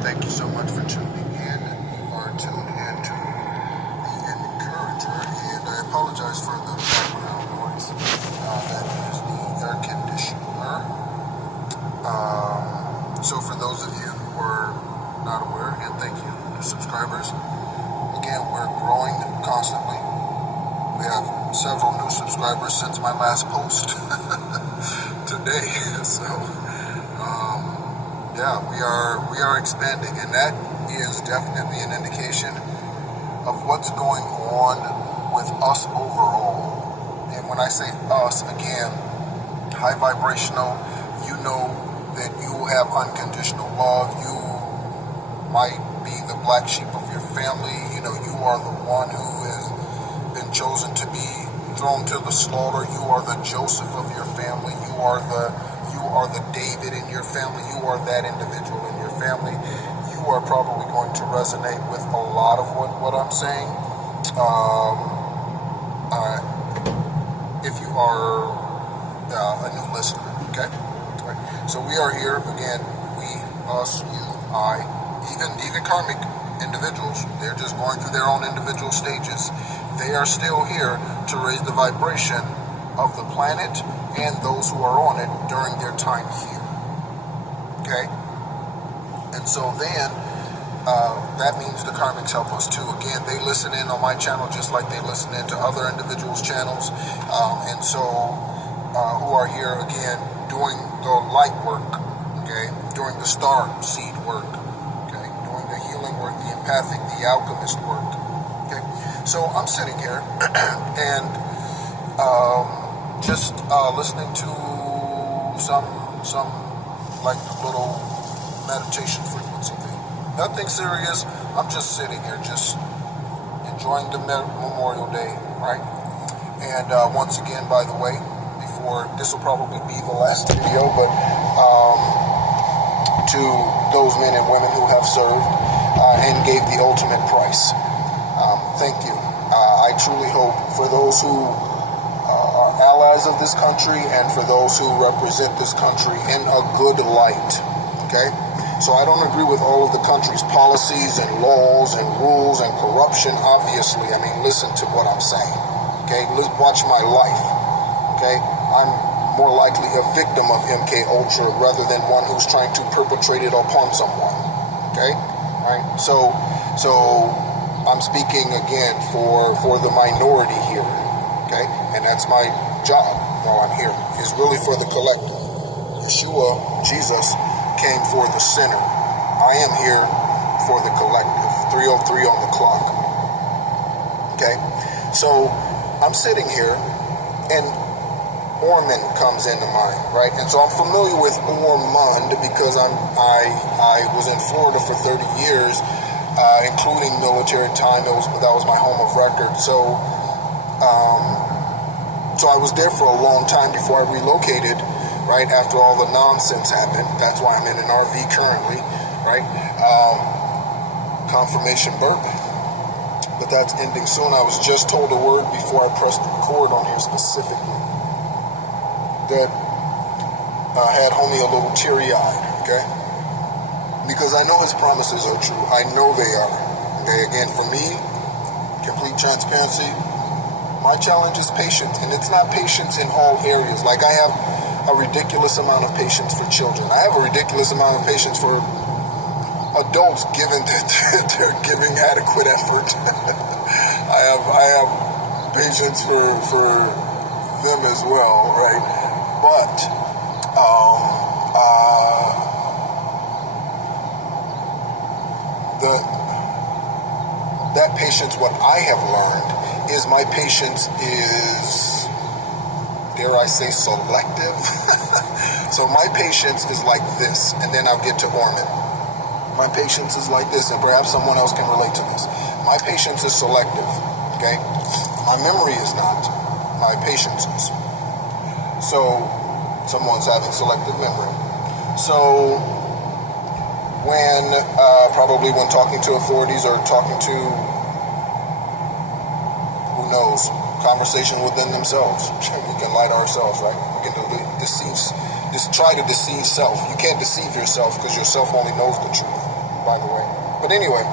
Thank you so much for tuning in. You are tuned in to the Encourager, and I apologize for the background noise. That is the air conditioner. So for those of you who are not aware, and thank you to subscribers. Again, we're growing constantly. We have several new subscribers since my last post today. So yeah, we are expanding, and that is definitely an indication of what's going on with us overall. And when I say us, again, high vibrational, you know that you have unconditional love. You might be the black sheep of your family. You know, you are the one who has been chosen to be thrown to the slaughter. You are the Joseph of your family. You are the David in your family. You are that individual in your family. You are probably going to resonate with a lot of what I'm saying. If you are a new listener, okay? Right. So we are here again. We, us, you, I, even karmic individuals. They're just going through their own individual stages. They are still here to raise the vibration of the planet and those who are on it during their time here. Okay? And so then, that means the karmics help us too. Again, they listen in on my channel just like they listen in to other individuals' channels. And so, who are here again doing the light work, okay? Doing the star seed work, okay? Doing the healing work, the empathic, the alchemist work, okay? So I'm sitting here and just listening to some like little meditation frequency thing. Nothing serious. I'm just sitting here, just enjoying the Memorial Day, right? And once again, by the way, before this will probably be the last video, but to those men and women who have served and gave the ultimate price, thank you. I truly hope for those who are allies of this country and for those who represent this country in a good light, okay? So I don't agree with all of the country's policies and laws and rules and corruption, obviously. I mean, listen to what I'm saying, okay? Watch my life, okay? I'm more likely a victim of MK Ultra rather than one who's trying to perpetrate it upon someone, okay? Right? So I'm speaking again for the minority here, okay? And that's my job while I'm here, is really for the collective. Yeshua, Jesus, came for the sinner. I am here for the collective. 3:03 on the clock. Okay? So I'm sitting here and Ormen comes into mind, right? And so I'm familiar with Ormen because I was in Florida for 30 years, including military time. That was my home of record. So I was there for a long time before I relocated, right after all the nonsense happened. That's why I'm in an RV currently, right? Confirmation burp. But that's ending soon. I was just told a word before I pressed record on here specifically that had homie a little teary-eyed, okay? Because I know his promises are true. I know they are. Okay, again, for me, complete transparency, my challenge is patience. And it's not patience in all areas. Like, I have a ridiculous amount of patience for children. I have a ridiculous amount of patience for adults, given that they're giving adequate effort. I have patience for them as well, right? But that patience, what I have learned is my patience is, dare I say, selective. So my patience is like this, and then I'll get to Ormen. My patience is like this, and perhaps someone else can relate to this. My patience is selective, okay? My memory is not. My patience is. So someone's having selective memory. So probably when talking to authorities or talking to, who knows, conversation within themselves, we can lie to ourselves, right? We can try to deceive self. You can't deceive yourself because yourself only knows the truth. by the way. But anyway,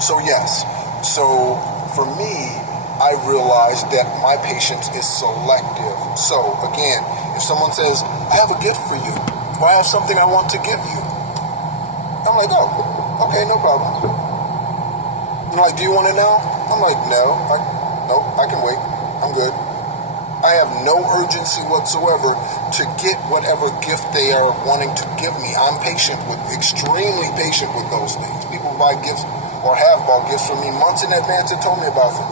so yes. So for me, I realized that my patience is selective. So again, if someone says, I have a gift for you, or I have something I want to give you, I'm like, oh, okay, no problem. I'm like, do you want it now? I'm like, no, I can wait. I'm good. I have no urgency whatsoever to get whatever gift they are wanting to give me. I'm extremely patient with those things. People buy gifts or have bought gifts for me months in advance and told me about them.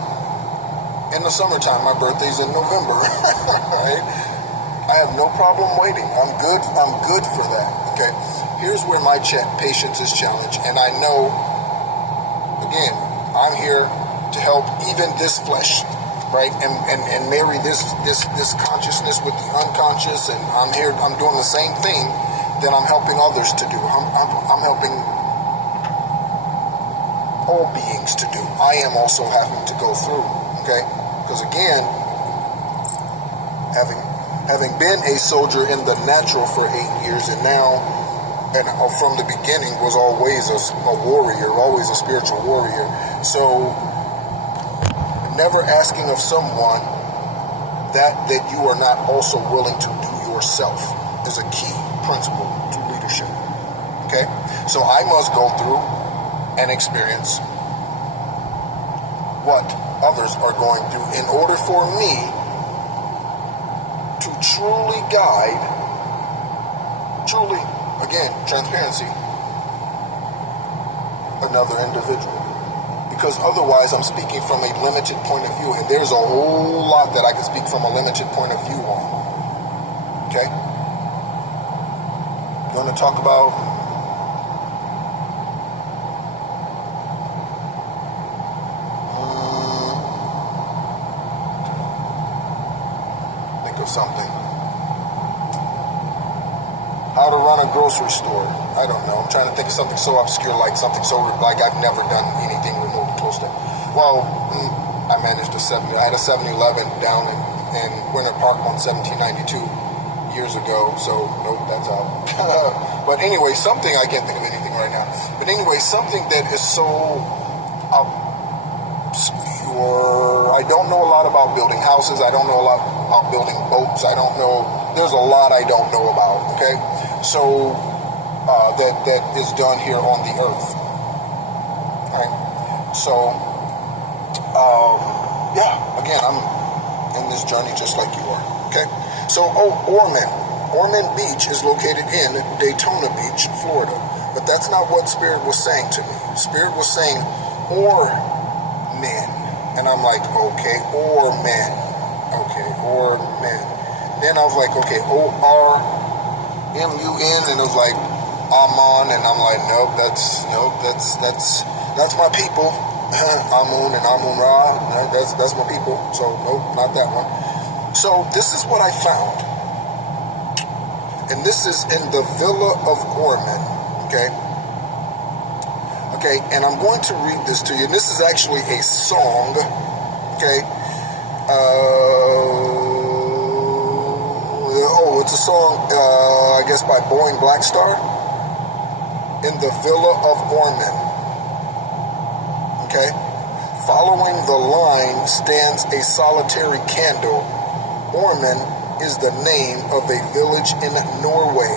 In the summertime, my birthday's in November, right? I have no problem waiting. I'm good for that, okay? Here's where my patience is challenged, and I know, again, I'm here to help even this flesh, right? And marry this consciousness with the unconscious, and I'm doing the same thing that I'm helping others to do. I'm helping all beings to do. I am also having to go through, okay? Because again, having been a soldier in the natural for 8 years, and now, and from the beginning was always a warrior, always a spiritual warrior. So never asking of someone that you are not also willing to do yourself is a key principle to leadership. Okay? So I must go through and experience what others are going through in order for me to truly guide, again, transparency, another individual. Because otherwise I'm speaking from a limited point of view, and there's a whole lot that I can speak from a limited point of view on. Okay? I'm going to talk about think of something. How to run a grocery store. I don't know. I'm trying to think of something so obscure, like something so like I've never done anything remotely close to. Well, I managed I had a 7-Eleven down in Winter Park on 1792 years ago. So nope, that's out. But anyway, something, I can't think of anything right now. But anyway, something that is so obscure. I don't know a lot about building houses. I don't know a lot about building boats. I don't know. There's a lot I don't know about. Okay. So that is done here on the earth. Right? So again, I'm in this journey just like you are. Okay? So Ormen Beach is located in Daytona Beach, Florida. But that's not what Spirit was saying to me. Spirit was saying Ormen. And I'm like, okay, Ormen. Okay, Ormen. Then I was like, okay, O-R-M-U-N, and it was like Amun, and I'm like, that's my people. Amun and Amun Ra, that's my people. So nope, not that one. So this is what I found, and this is in the Villa of Ormen. Okay, and I'm going to read this to you. And this is actually a song. Okay. It's a song, I guess, by Blackstar, in the Villa of Ormen. Okay? Following the line stands a solitary candle. Ormen is the name of a village in Norway.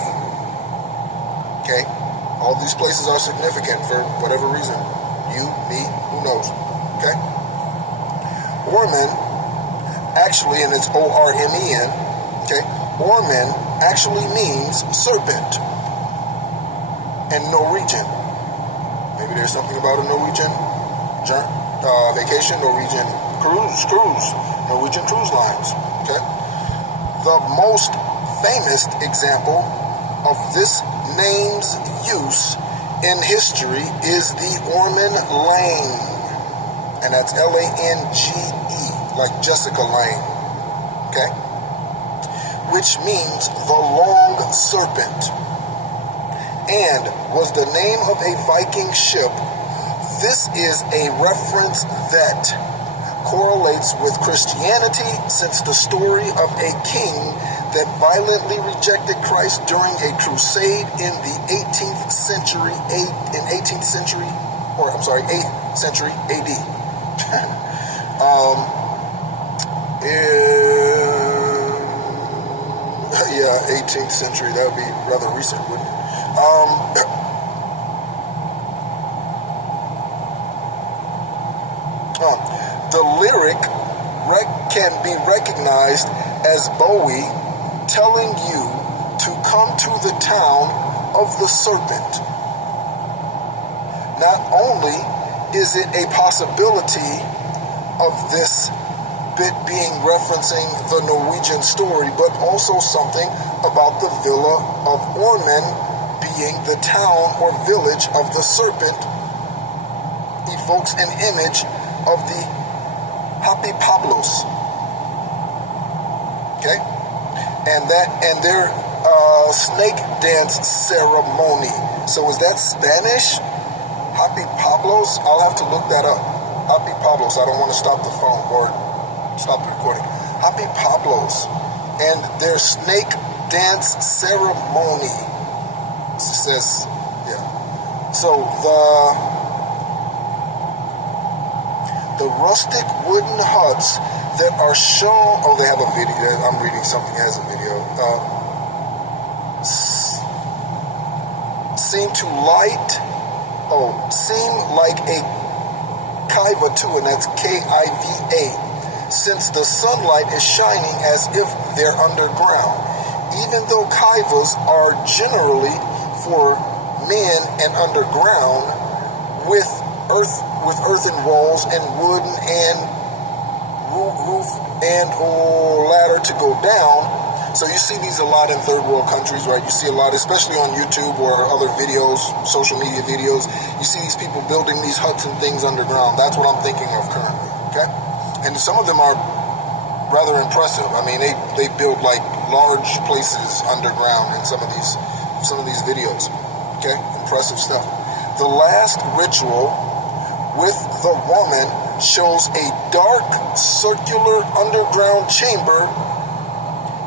Okay? All these places are significant for whatever reason. You, me, who knows? Okay? Ormen, actually, and it's O-R-M-E-N, okay? Ormen actually means serpent in Norwegian. Maybe there's something about a Norwegian vacation, Norwegian cruise, Norwegian cruise lines. Okay. The most famous example of this name's use in history is the Ormen Lange, and that's L-A-N-G-E, like Jessica Lange. Okay. Which means the long serpent, and was the name of a Viking ship. This is a reference that correlates with Christianity, since the story of a king that violently rejected Christ during a crusade in the 8th century AD. Yeah, 18th century. That would be rather recent, wouldn't it? The lyric can be recognized as Bowie telling you to come to the town of the Serpent. Not only is it a possibility of this bit being referencing the Norwegian story, but also something about the Villa of Ormen being the town or village of the Serpent evokes an image of the Happy Pablos. Okay? And their snake dance ceremony. So is that Spanish? Happy Pablos? I'll have to look that up. Happy Pablos. I don't want to stop the phone or stop the recording. Happy Pablos and their snake dance ceremony. It says, yeah. So the rustic wooden huts that are shown. Oh, they have a video. I'm reading something that has a video. Seem like a kiva too, and that's Kiva, since the sunlight is shining as if they're underground. Even though kivas are generally for men and underground, with earthen walls and wooden and roof and ladder to go down. So you see these a lot in third world countries, right? You see a lot, especially on YouTube or other videos, social media videos. You see these people building these huts and things underground. That's what I'm thinking of currently, okay? And some of them are rather impressive. I mean, they build like large places underground in some of these videos, okay? Impressive stuff. The last ritual with the woman shows a dark circular underground chamber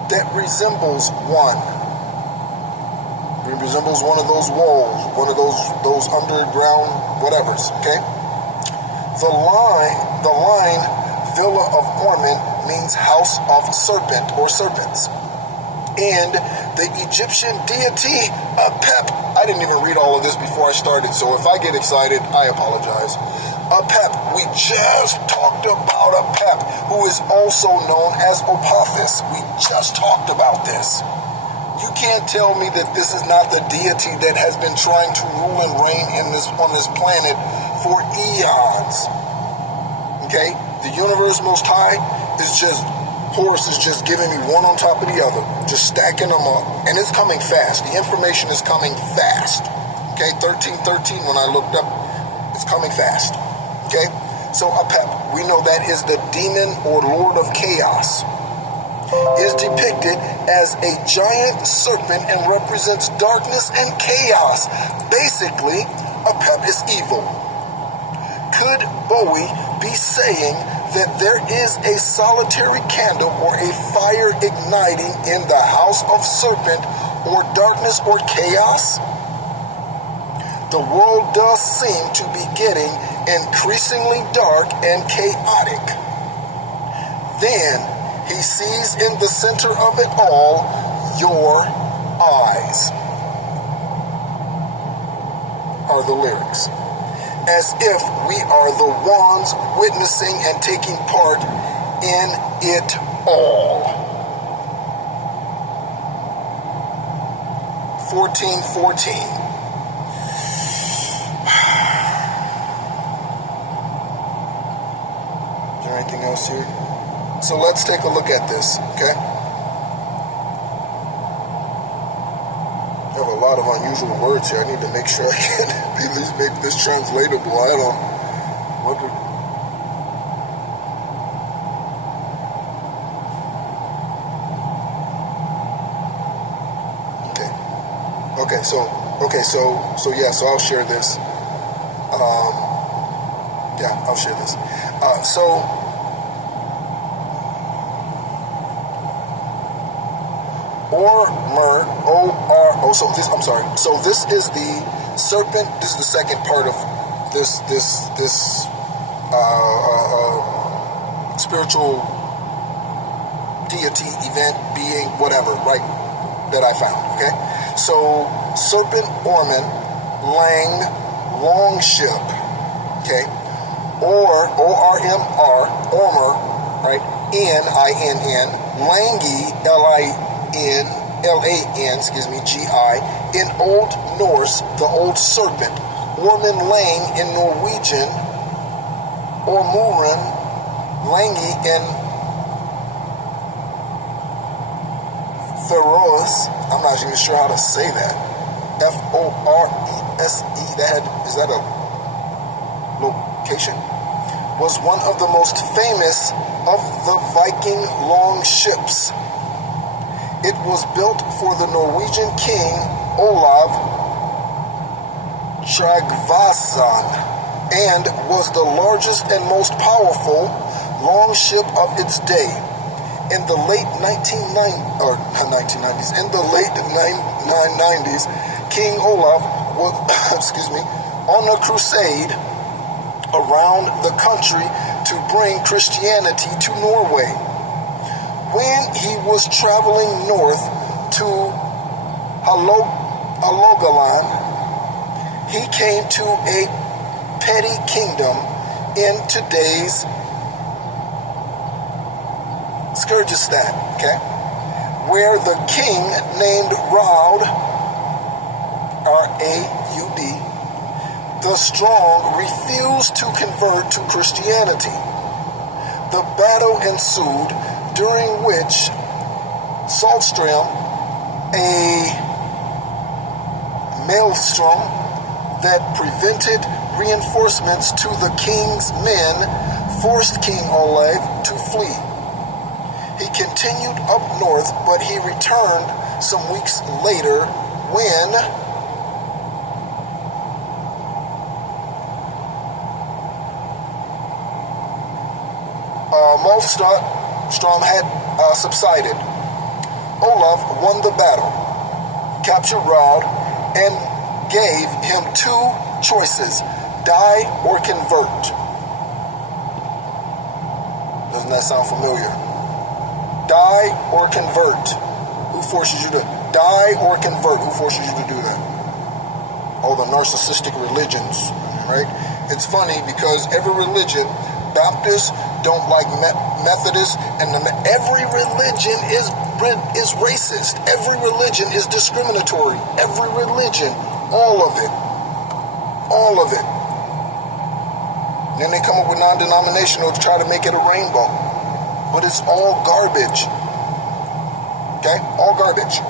that resembles one. It resembles one of those walls, one of those underground whatevers, okay? The line Villa of Ormen means house of serpent or serpents. And the Egyptian deity Apep. I didn't even read all of this before I started, so if I get excited, I apologize. Apep, we just talked about Apep, who is also known as Opothis. We just talked about this. You can't tell me that this is not the deity that has been trying to rule and reign on this planet for eons. Okay? The universe most high is just, Horus is just giving me one on top of the other, just stacking them up. And it's coming fast. The information is coming fast. Okay? 1313, when I looked up, it's coming fast. Okay, so Apep, we know that is the demon or lord of chaos, is depicted as a giant serpent and represents darkness and chaos. Basically, Apep is evil. Could Bowie be saying that there is a solitary candle or a fire igniting in the house of serpent or darkness or chaos? The world does seem to be getting increasingly dark and chaotic. Then he sees in the center of it all your eyes, are the lyrics. As if we are the ones witnessing and taking part in it all. 1414. Anything else here? So let's take a look at this, okay? I have a lot of unusual words here. I need to make sure I can at least make this translatable. I don't... What would... So yeah, so I'll share this. Yeah, I'll share this. Ormer, O-R-O, so this, I'm sorry. So this is the serpent, this is the second part of this spiritual deity, event, being, whatever, right, that I found, okay? So, Serpent Ormen Lange Longship, okay? Or, O-R-M-R, Ormer, right, N-I-N-N, Langi, L-A-N, G-I, in Old Norse, the Old Serpent, Ormen Lange in Norwegian, Ormen Lange in Faroes, I'm not even sure how to say that, F-O-R-E-S-E, is that a location? Was one of the most famous of the Viking longships. It was built for the Norwegian king Olav Tryggvason and was the largest and most powerful longship of its day. In the late 990s, King Olav was, on a crusade around the country to bring Christianity to Norway. When he was traveling north to Hålogaland, he came to a petty kingdom in today's Kyrgyzstan, okay, where the king named Raud, R-A-U-D, the strong, refused to convert to Christianity. The battle ensued, during which Saltstrom, a maelstrom that prevented reinforcements to the king's men, forced King Olav to flee. He continued up north, but he returned some weeks later when Maelstrom had subsided. Olav won the battle, captured Raud, and gave him two choices: die or convert. Doesn't that sound familiar? Die or convert. Who forces you to die or convert? Who forces you to do that? All the narcissistic religions, right? It's funny because every religion, Baptists don't like Methodists, and every religion is racist. Every religion is discriminatory. Every religion, all of it. And then they come up with non-denominational to try to make it a rainbow. But it's all garbage. Okay? All garbage.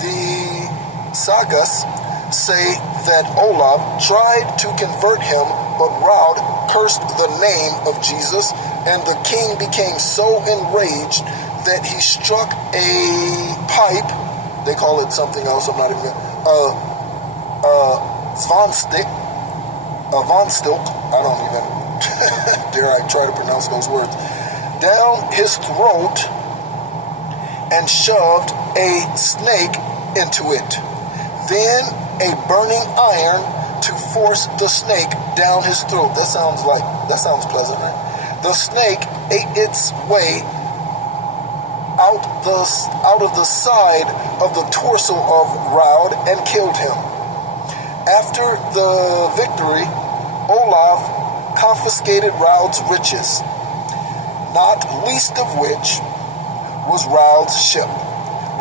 The sagas say that Olav tried to convert him, but Raud cursed the name of Jesus, and the king became so enraged that he struck a pipe. They call it something else, I'm not even Vanstilk, I don't even dare I try to pronounce those words, down his throat and shoved a snake into it. Then a burning iron to force the snake down his throat. That sounds pleasant, right? The snake ate its way out of the side of the torso of Raud and killed him. After the victory, Olav confiscated Raud's riches, not least of which was Raud's ship,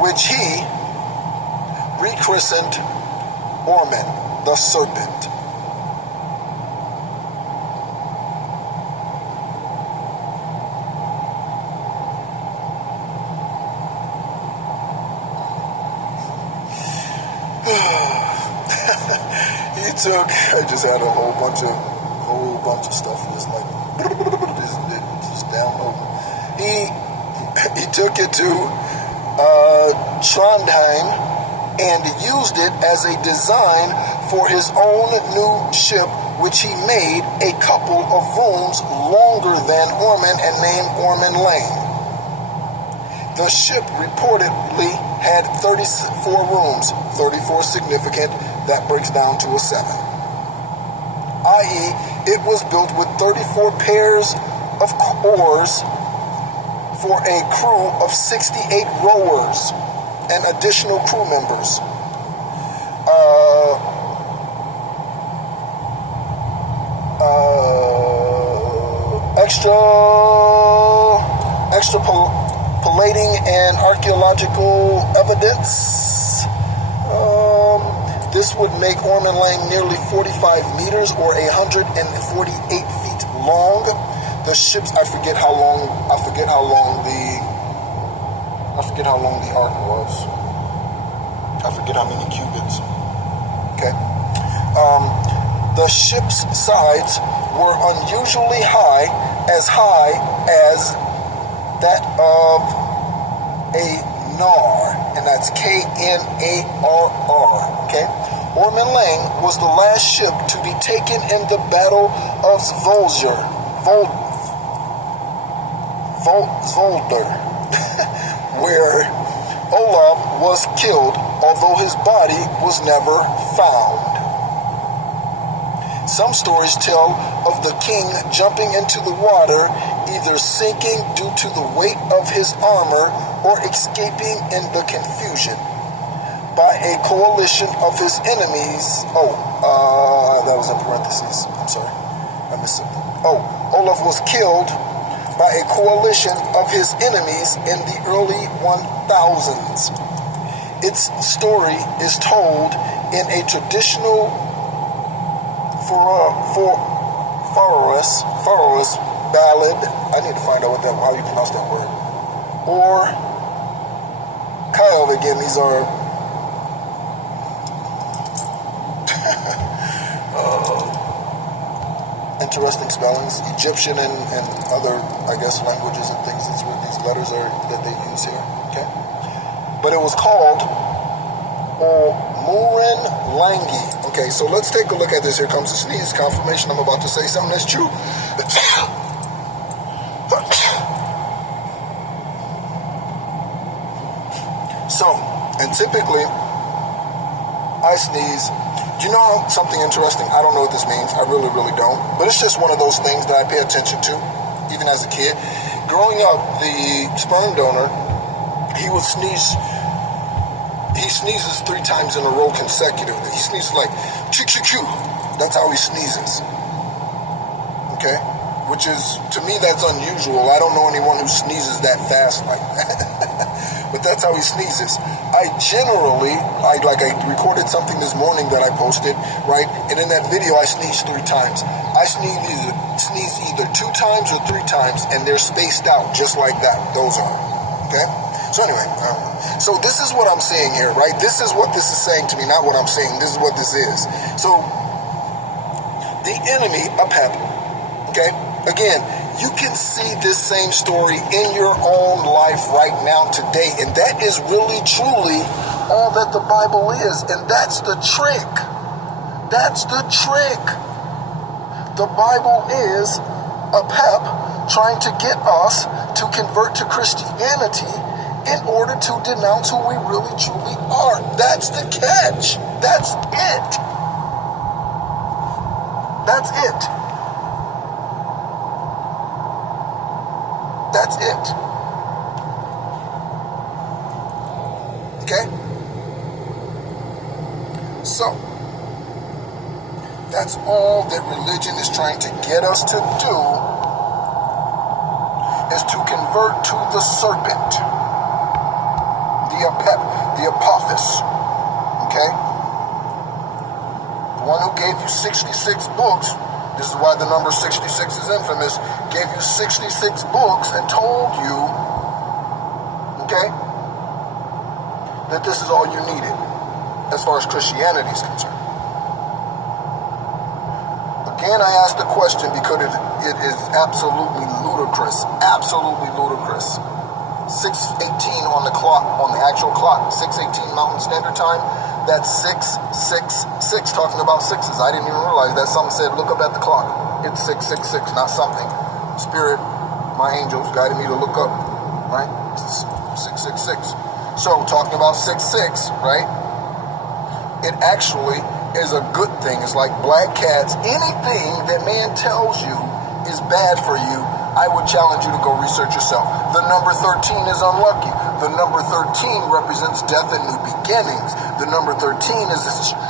which he rechristened Ormen, the Serpent. I just had a whole bunch of stuff just like just downloading. He took it to Trondheim and used it as a design for his own new ship, which he made a couple of rooms longer than Ormen and named Ormen Lange. The ship reportedly had 34 rooms, 34 significant, that breaks down to a 7. I.e., it was built with 34 pairs of oars for a crew of 68 rowers and additional crew members. Extrapolating and archaeological evidence. This would make Ormen Lange nearly 45 meters or 148 feet long. The ships, I forget how long the ark was. I forget how many cubits. Okay. The ship's sides were unusually high as that of a Nar, and that's Knarr. Okay. Ormen Lange was the last ship to be taken in the Battle of Zvolder, where Olaf was killed, although his body was never found. Some stories tell of the king jumping into the water, either sinking due to the weight of his armor or escaping in the confusion by a coalition of his enemies. That was in parentheses. I'm sorry. I missed something. Olaf was killed by a coalition of his enemies in the early 1000s. Its story is told in a traditional Faroese ballad. I need to find out how you pronounce that word. Or Kyle again. These are interesting spellings. Egyptian and other, I guess, languages and things. That's where these letters are that they use here. Okay, but it was called Ormen Lange. Okay, so let's take a look at this. Here comes the sneeze. Confirmation I'm about to say something that's true. And typically, I sneeze. Do you know something interesting? I don't know what this means. I really, really don't. But it's just one of those things that I pay attention to, even as a kid. Growing up, the sperm donor, he would sneeze. He sneezes 3 times in a row consecutively. He sneezes like, choo, choo, choo. That's how he sneezes. Okay? Which is, to me, that's unusual. I don't know anyone who sneezes that fast like that. But that's how he sneezes. I recorded something this morning that I posted, right? And in that video, I sneezed 3 times. I sneeze either 2 times or 3 times, and they're spaced out just like that. Those are, okay? So anyway, so this is what I'm saying here, right? This is what this is saying to me, not what I'm saying. This is what this is. So, the enemy, Apep, okay? Again, you can see this same story in your own life right now today, and that is really, truly all that the Bible is, and that's the trick. That's the trick. The Bible is Apep trying to get us to convert to Christianity in order to denounce who we really, truly are. That's the catch. That's it. That's it. That's it. Okay? So, that's all that religion is trying to get us to do, is to convert to the serpent, the Apophis. Okay? The one who gave you 66 books. This is why the number 66 is infamous. Gave you 66 books and told you, okay, that this is all you needed as far as Christianity is concerned. Again, I ask the question because it is absolutely ludicrous. Absolutely ludicrous. 6:18 on the clock, on the actual clock, 6:18 Mountain Standard Time. That's 666, talking about sixes. I didn't even realize that. Something said, look up at the clock. It's 666, not something. Spirit, my angels guided me to look up, right? 666. So, talking about 66, right? It actually is a good thing. It's like black cats. Anything that man tells you is bad for you, I would challenge you to go research yourself. The number 13 is unlucky. The number 13 represents death and new beginnings. The number 13 is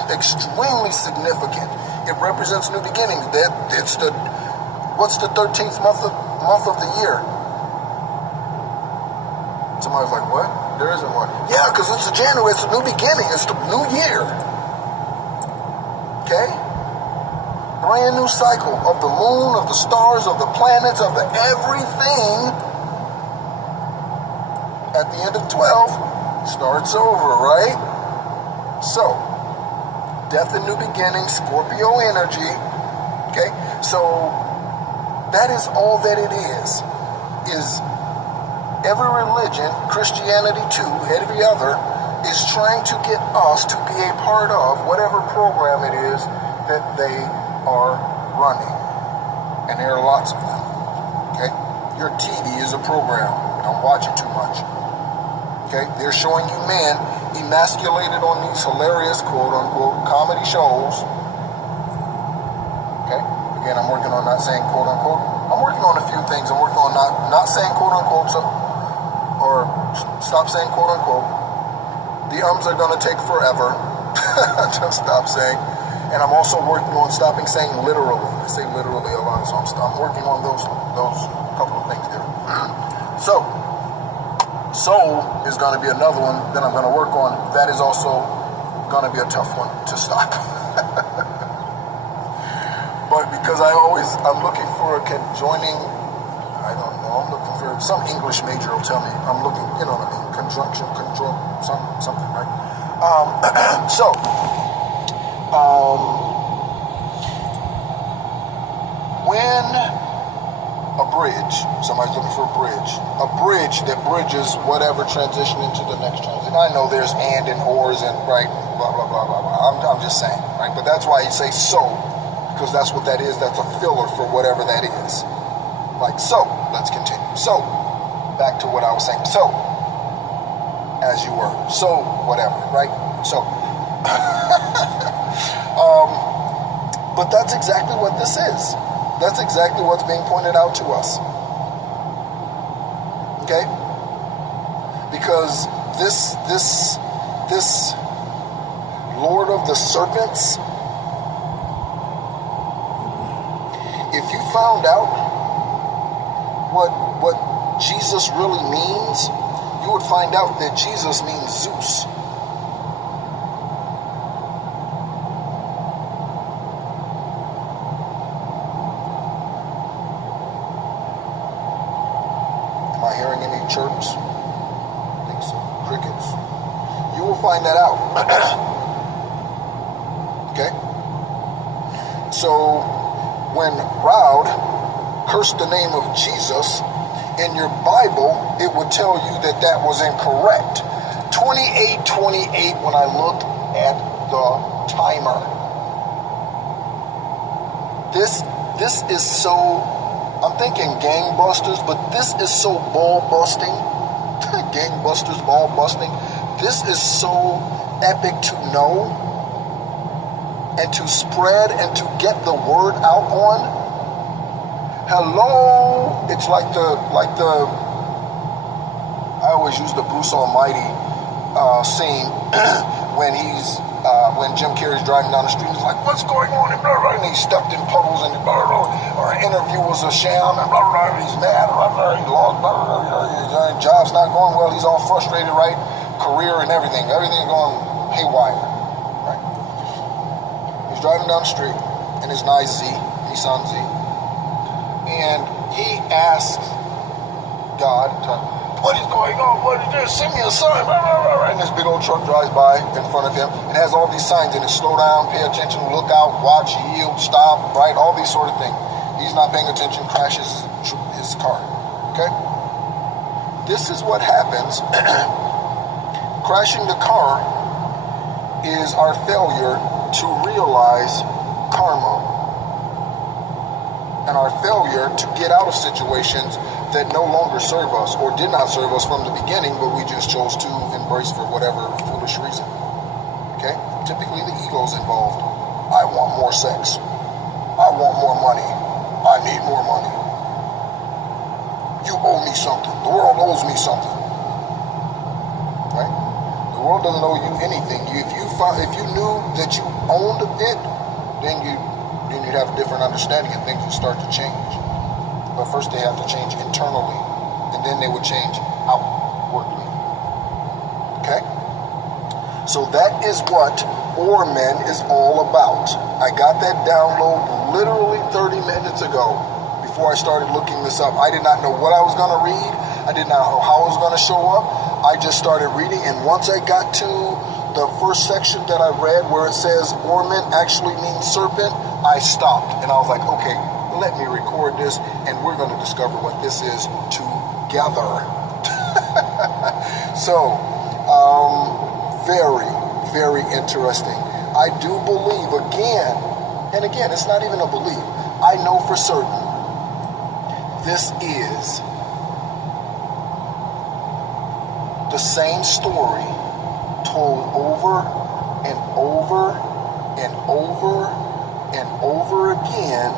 extremely significant. It represents new beginnings. What's the 13th month of the year? Somebody's like, what? There isn't one. Yeah, because it's January. It's a new beginning. It's the new year. Okay? Brand new cycle of the moon, of the stars, of the planets, of the everything. At the end of 12, starts over, right? So, death and new beginnings, Scorpio energy. Okay? So, that is all that it is every religion, Christianity too, every other, is trying to get us to be a part of whatever program it is that they are running. And there are lots of them. Okay? Your TV is a program. Don't watch it too much. Okay? They're showing you men emasculated on these hilarious, quote-unquote, comedy shows. Okay? Again, I'm working on not saying quote-unquote. I'm working on a few things. I'm working on not saying quote-unquote, or stop saying quote-unquote. The ums are going to take forever to stop saying. And I'm also working on stopping saying literally. I say literally a lot, so I'm working on those couple of things there. So, soul is going to be another one that I'm going to work on. That is also going to be a tough one to stop. But because I'm looking for a conjoining, I don't know, I'm looking for some English major will tell me. I'm looking, you know what I mean, conjunction, something, right? When a bridge, somebody's looking for a bridge that bridges whatever transition into the next transition. I know there's and ors and right, blah, blah, blah, blah, blah. I'm just saying, right? But that's why you say so, because that's what that is. That's a filler for whatever that is. Like so, let's continue. So, back to what I was saying. So, as you were. So, whatever, right? So, but that's exactly what this is. That's exactly what's being pointed out to us. Okay? Because this Lord of the Serpents, if you found out what Jesus really means, you would find out that Jesus means Zeus. Am I hearing any chirps? I think so. Crickets. You will find that out. Okay? So, when Raud cursed the name of Jesus, in your Bible, it would tell you that was incorrect. 28:28 when I looked at the timer. This is so, I'm thinking gangbusters, but this is so ball busting. Gangbusters, ball busting. This is so epic to know and to spread and to get the word out on. Hello, it's like the I always use the Bruce Almighty scene when Jim Carrey's driving down the street. He's like, "What's going on?" And, blah, blah, and he stepped in puddles and blah, blah, or an interview was a sham and blah, blah, blah, he's mad, blah, blah, he lost, blah, blah, blah, his job's not going well. He's all frustrated, right? Career and everything's going haywire, right? He's driving down the street in his nice Nissan Z. And he asked God, "What is going on? What is this? Send me a sign." And this big old truck drives by in front of him. It has all these signs in it. Slow down, pay attention, look out, watch, yield, stop, right? All these sort of things. He's not paying attention, crashes his car. Okay? This is what happens. Crashing the car is our failure to realize karma. And our failure to get out of situations that no longer serve us or did not serve us from the beginning, but we just chose to embrace for whatever foolish reason. Okay? Typically the ego's involved. I want more sex. I want more money. I need more money. You owe me something. The world owes me something. Right? The world doesn't owe you anything. If you knew that you owned it, then you'd have a different understanding and things would start to change. But first they have to change internally, and then they would change outwardly. Okay? So that is what Ormen is all about. I got that download literally 30 minutes ago before I started looking this up. I did not know what I was going to read. I did not know how it was going to show up. I just started reading, and once I got to the first section that I read where it says Ormen actually means serpent, I stopped and I was like, okay, let me record this and we're going to discover what this is together. So, very, very interesting. I do believe again, and again, it's not even a belief. I know for certain this is the same story told over and over and over and over again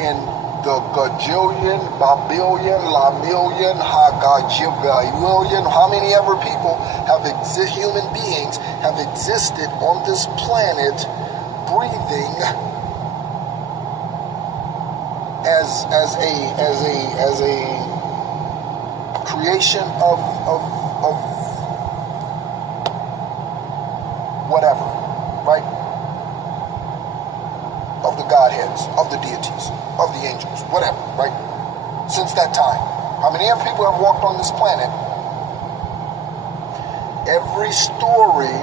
in the gajillion, babillion, lamillion, hagajillion, how many ever people human beings have existed on this planet breathing as a creation of whatever, right? Of the Godheads, of the deities, of the angels, whatever, right? Since that time. How many other people have walked on this planet? Every story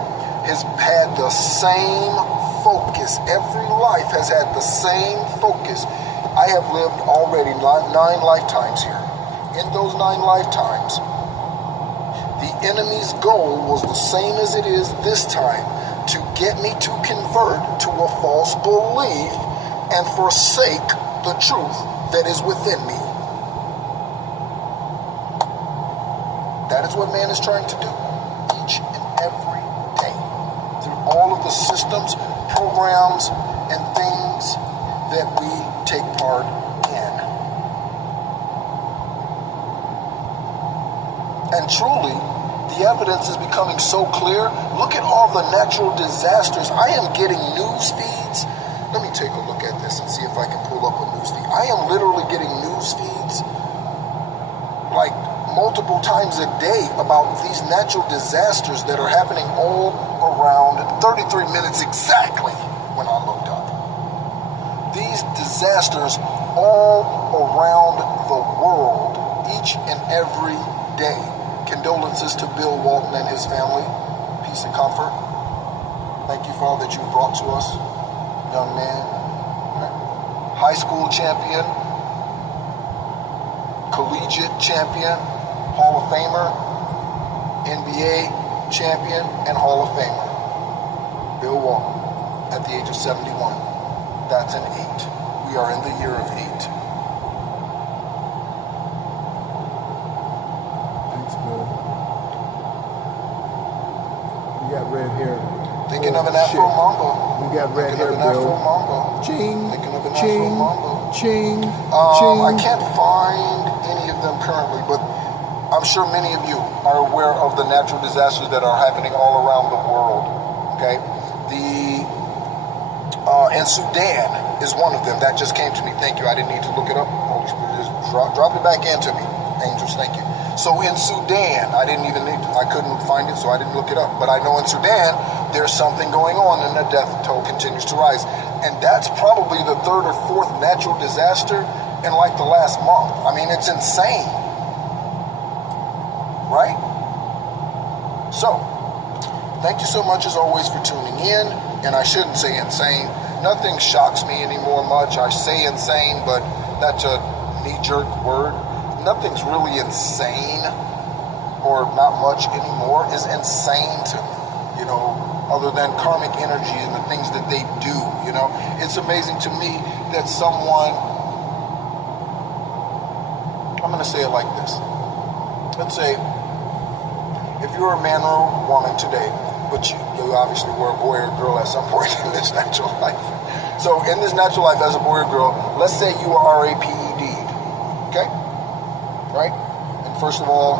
has had the same focus. Every life has had the same focus. I have lived already 9 lifetimes here. In those 9 lifetimes, the enemy's goal was the same as it is this time, to get me to convert to a false belief and forsake the truth that is within me. That is what man is trying to do each and every day through all of the systems, programs, and things that we take part in. And truly, the evidence is becoming so clear. Look at all the natural disasters. I am getting news feeds. Let me take a look at this and see if I can pull up a news feed. I am literally getting news feeds like multiple times a day about these natural disasters that are happening all around 33 minutes exactly when I looked up. These disasters all around the world, each and every day. Condolences to Bill Walton and his family. Peace and comfort. Thank you for all that you brought to us, young man. High school champion, collegiate champion, Hall of Famer, NBA champion, and Hall of Famer. Bill Walton, at the age of 71. That's an 8. We are in the year of 8. Got red hair. Thinking of an Afro Mambo. We got red hair, Thinking of an Afro Bill. Mambo. Ching, Thinking of an ching, Afro Mambo. ching, ching. I can't find any of them currently, but I'm sure many of you are aware of the natural disasters that are happening all around the world. Okay, and Sudan is one of them. That just came to me. Thank you. I didn't need to look it up. Holy Spirit just drop it back into me. Angels, thank you. So in Sudan, I couldn't find it, so I didn't look it up. But I know in Sudan, there's something going on, and the death toll continues to rise. And that's probably the 3rd or 4th natural disaster in like the last month. I mean, it's insane. Right? So, thank you so much as always for tuning in. And I shouldn't say insane. Nothing shocks me anymore much. I say insane, but that's a knee-jerk word. Nothing's really insane, or not much anymore, is insane to me, you know, other than karmic energy and the things that they do, you know. It's amazing to me that someone, going to say it like this. Let's say, if you're a man or a woman today, but you obviously were a boy or a girl at some point in this natural life. So in this natural life as a boy or girl, let's say you are RAPED'd, okay? Right? And first of all,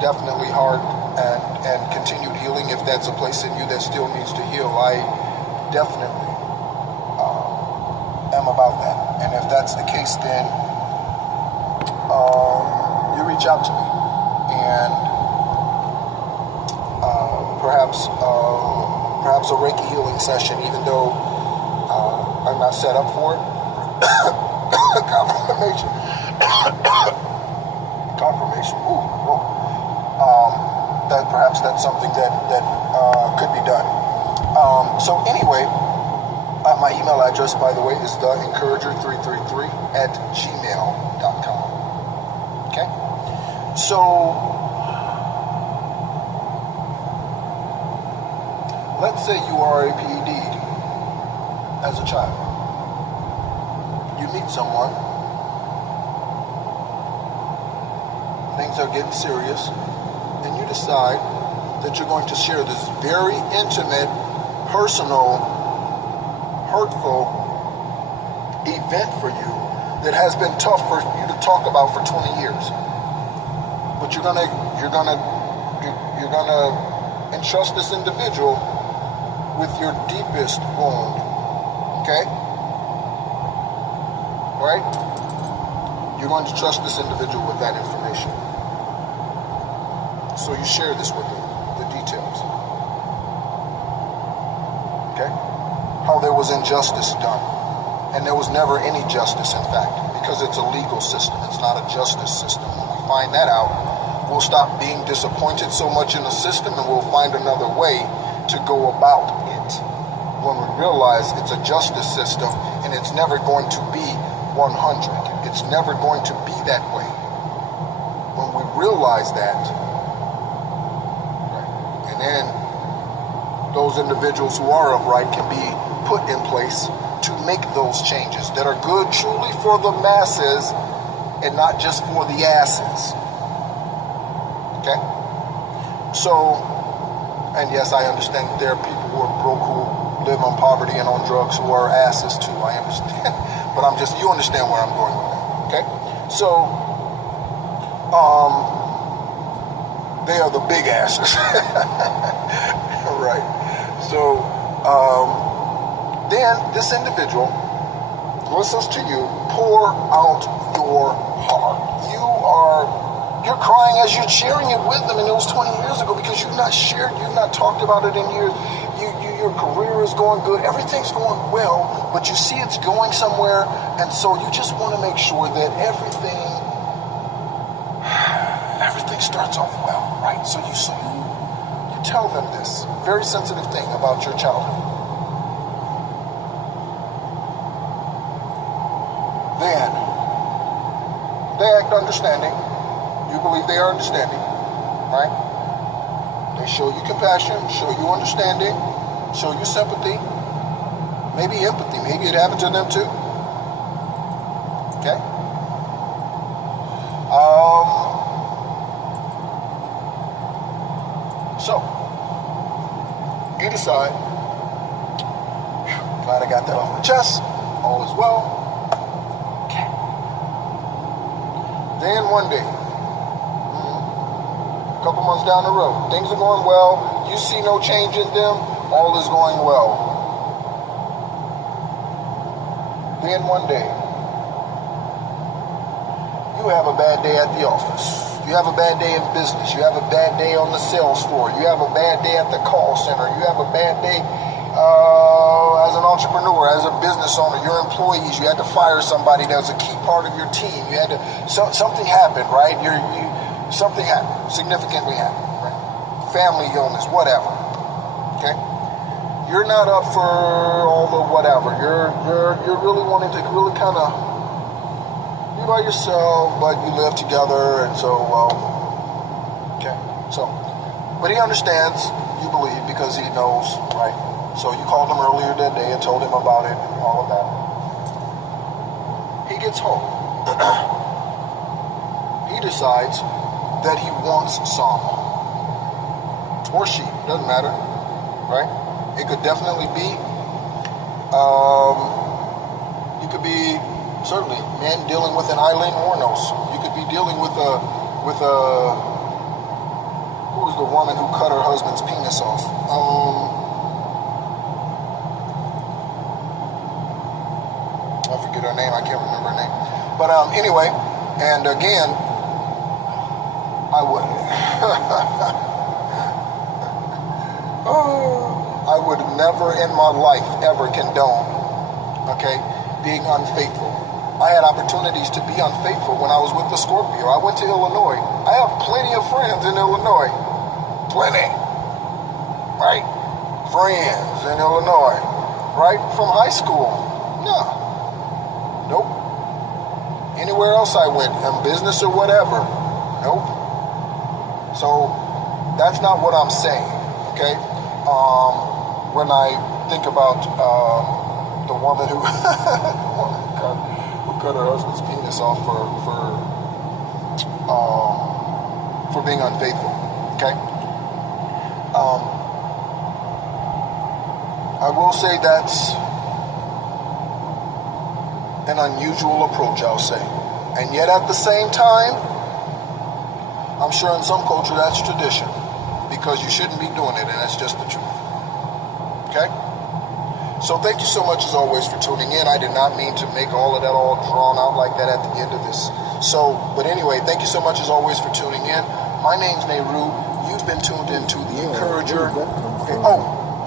definitely hard and continued healing if that's a place in you that still needs to heal. I definitely am about that. And if that's the case, then you reach out to me. And perhaps a Reiki healing session, even though I'm not set up for it. Confirmation. Ooh, whoa. That perhaps that's something that could be done. So anyway, my email address, by the way, is theencourager333@gmail.com. Okay? So let's say you are a PED as a child. You meet someone, things are getting serious, and you decide that you're going to share this very intimate, personal, hurtful event for you that has been tough for you to talk about for 20 years. But you're gonna entrust this individual with your deepest wound. Okay? Right? You're going to trust this individual with that information. So you share this with them, the details. Okay? How there was injustice done. And there was never any justice, in fact, because it's a legal system. It's not a justice system. When we find that out, we'll stop being disappointed so much in the system and we'll find another way to go about it. When we realize it's a justice system and it's never going to be 100. It's never going to be that way. When we realize that, right, and then those individuals who are upright can be put in place to make those changes that are good truly for the masses and not just for the asses. Okay? So, and yes, I understand there are people who are broke who live on poverty and on drugs who are asses too. I understand. But you understand where I'm going with that. Okay? So, they are the big asses. Right. So, then this individual listens to you pour out your heart. You're crying as you're sharing it with them, and it was 20 years ago because you've not shared, you've not talked about it in years. Your career is going good, everything's going well, but you see it's going somewhere, and so you just want to make sure that everything starts off well, right? So you tell them this very sensitive thing about your childhood. Then they act understanding. You believe they are understanding, right? They show you compassion, show you understanding, show you sympathy, maybe empathy. Maybe it happened to them too. Okay? So, you decide, glad I got that off my chest, all is well. Okay. Then one day, a couple months down the road, things are going well, you see no change in them, all is going well. Then one day, you have a bad day at the office. You have a bad day in business. You have a bad day on the sales floor. You have a bad day at the call center. You have a bad day as an entrepreneur, as a business owner. Your employees, you had to fire somebody that was a key part of your team. You had to, something happened, right? Something happened, significantly happened, right? Family illness, whatever. Okay? You're not up for all the whatever. You're really wanting to really kind of be by yourself, but you live together, and so, well, okay. So, but he understands, you believe, because he knows, right? So you called him earlier that day and told him about it and all of that. He gets home. he decides that he wants some. Or she, doesn't matter, right? It could definitely be, you could be, certainly, men dealing with an Eileen Wuornos. You could be dealing with who was the woman who cut her husband's penis off? I forget her name, I can't remember her name. But anyway, and again, I would I would never in my life ever condone, okay, being unfaithful. I had opportunities to be unfaithful when I was with the Scorpio. I went to Illinois. I have plenty of friends in Illinois. Plenty. Right? Friends in Illinois. Right? From high school. No. Nope. Anywhere else I went, in business or whatever. Nope. So, that's not what I'm saying. Okay? When I think about the woman who cut her husband's penis off for being unfaithful. Okay. I will say that's an unusual approach, I'll say, and yet at the same time, I'm sure in some culture that's tradition, because you shouldn't be doing it, and that's just the truth. Okay. So thank you so much as always for tuning in. I did not mean to make all of that all drawn out like that at the end of this. So, but anyway, thank you so much as always for tuning in. My name's Nehru. You've been tuned into The Encourager.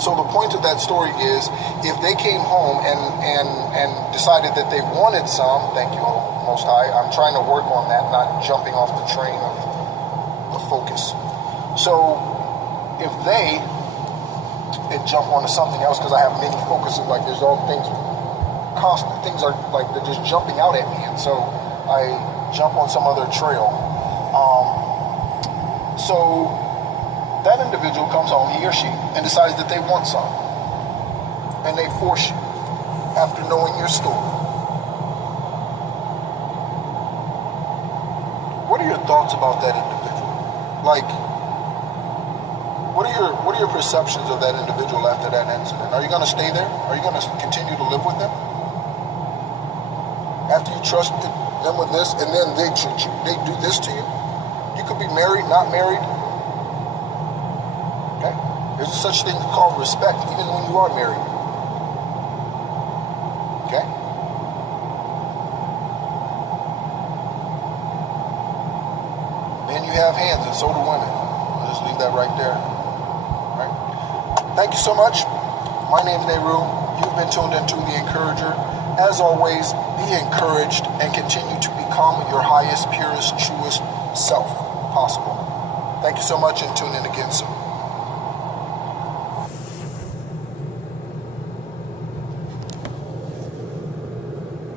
So the point of that story is, if they came home and decided that they wanted some, thank you, Most High. I'm trying to work on that, not jumping off the train of the focus. So if they and jump onto something else, because I have many focuses, like there's all things constant, things are like they're just jumping out at me, and so I jump on some other trail. So that individual comes home, he or she, and decides that they want some, and they force you after knowing your story. What are your thoughts about that individual? Like, What are your perceptions of that individual after that incident? Are you going to stay there? Are you going to continue to live with them? After you trusted them with this, and then they treat you, they do this to you? You could be married, not married. Okay? There's such thing called respect, even when you are married. Okay? Men, you have hands, and so do women. I'll just leave that right there. Thank you so much. My name's Nehru. You've been tuned into The Encourager. As always, be encouraged and continue to become your highest, purest, truest self possible. Thank you so much, and tune in again soon.